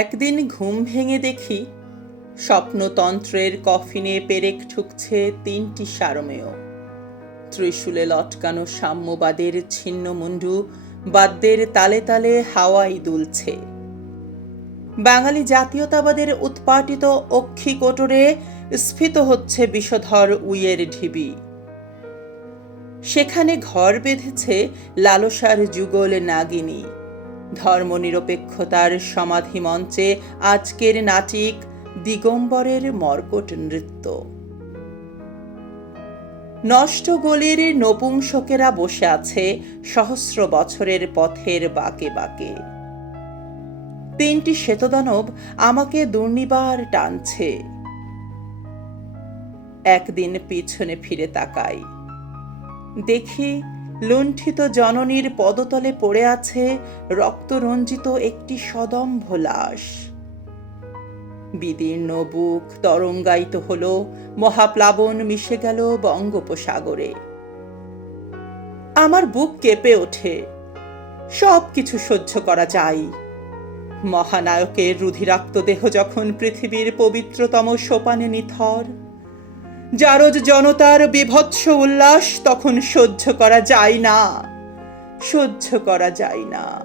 একদিন ঘুম ভেঙে দেখি স্বপ্নতন্ত্রের কফিনে পেরেক ঠুকছে তিনটি সারমেয়। ত্রিশূলে লটকানো সাম্যবাদের ছিন্ন মুন্ডু বাদ্যের তালে তালে হাওয়াই দুলছে। বাঙালি জাতীয়তাবাদের উৎপাটিত অক্ষি কোটরে স্ফীত হচ্ছে বিষধর উইয়ের ঢিবি। সেখানে ঘর বেঁধেছে লালসার যুগল নাগিনী। ধর্মনিরপেক্ষতার সমাধি মঞ্চে আজকের নাটিক দিগম্বরের মর্কট নৃত্য। নষ্ট গলির নপুংসকেরা বসে আছে সহস্র বছরের পথের বাঁকে বাঁকে। তিনটি শ্বেতদানব আমাকে দুর্নিবার টানছে। একদিন পিছনে ফিরে তাকাই। দেখি লুণ্ঠিত জননীর পদতলে পড়ে আছে রক্তরঞ্জিত একটি সদম্ভ লাশ। বিদীর্ণ বুক তরঙ্গায়িত হল, মহাপ্লাবন মিশে গেল বঙ্গোপসাগরে। আমার বুক কেঁপে ওঠে সব কিছু সহ্য করা যায়। মহানায়কের রুধিরাক্ত দেহ যখন পৃথিবীর পবিত্রতম সোপানে নিথর জারজ জনতার বিভৎস উল্লাস তখন সহ্য করা যায় না। সহ্য করা যায় না।